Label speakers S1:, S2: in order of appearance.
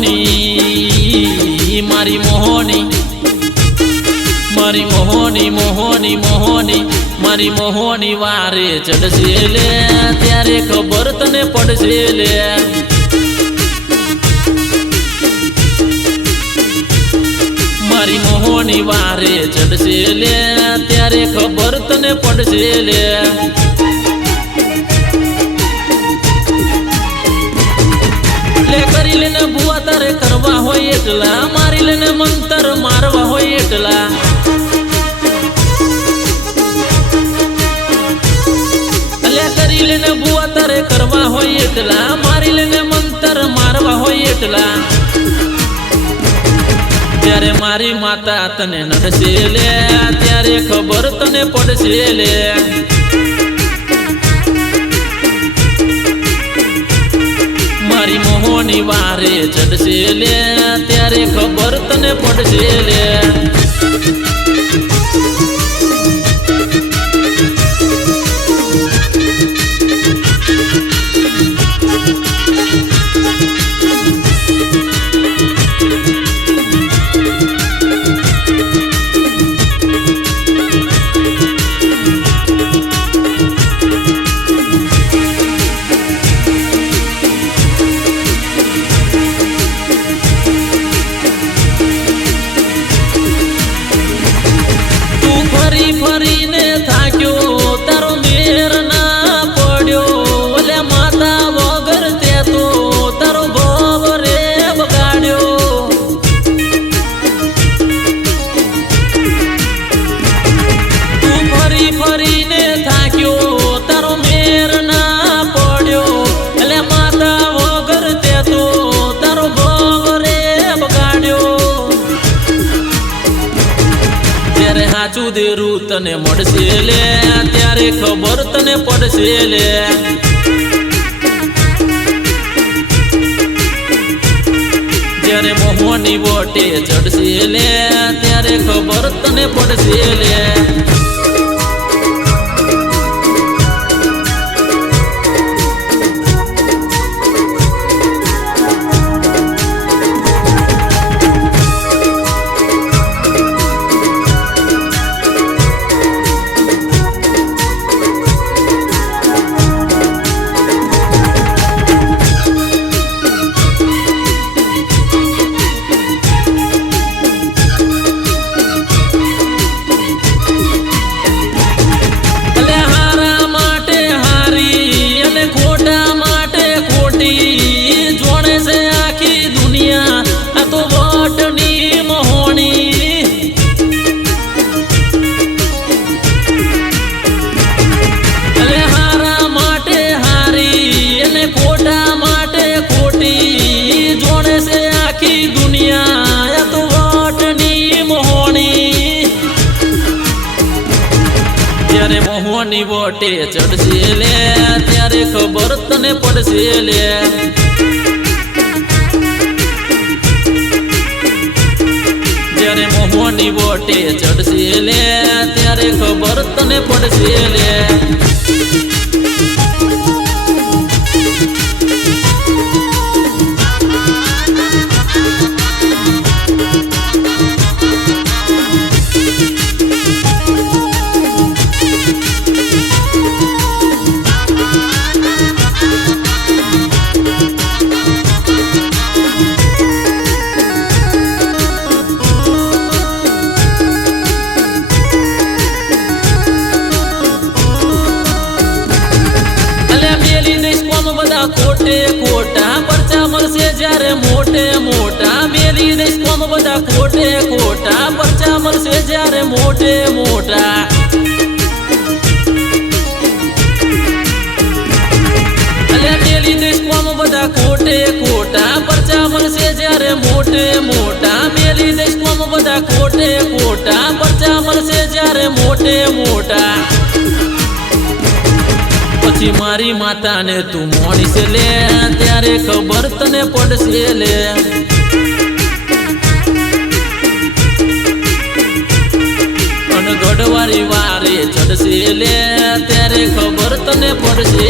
S1: મોહોની, મારી મોહોની મારી મોહોની મોહોની મોહોની, મારી મોહોની વારે ચડશે લે, ત્યારે ખબર તને પડશે લે. મારી મોહોની વારે ચડશે લે, ત્યારે ખબર તને પડશે લે. એટલા મારી લેને મંતર મારવા હોય એટલા. કરી લેને ભુવા તારે કરવા હોય એટલા, મારી લેને મંતર મારવા હોય એટલા. ત્યારે મારી માતા તને નડશે લે, ત્યારે ખબર તને પડશે લે. મારી મોહોની વારે ચડશે લે ત્યારે ખબર તને પડશે લે. હાચું દેરું તને મળશે લે. ત્યારે ખબર તને પડશે લે. જ્યારે મોહની બોટે ચડશે લે, ત્યારે ખબર તને પડશે લે. મોહની બોટે ચડશે લે, ત્યારે ખબર તને પડશે લે. જ્યારે મોહની બોટે ચડશે લે, ત્યારે ખબર તને પડશે લે. બધા કોટા પરચા મળશે જ્યારે મોટે મોટા મેલી દઈશ કોમ બધા કોટે કોટા પરચા મળશે જ્યારે મોટે મોટા. બધા ખોટે ખોટા પરચા મળશે જ્યારે મોટે મોટા મેલી દઈશ બધા કોટે કોટા પરચા મળશે જ્યારે મોટે મોટા. પછી મારી માતાને તું મોડીશ લે, ત્યારે ખબર તને પડશે લે. ગઢવારી વારે ચડશે લે, ત્યારે ખબર તને પડશે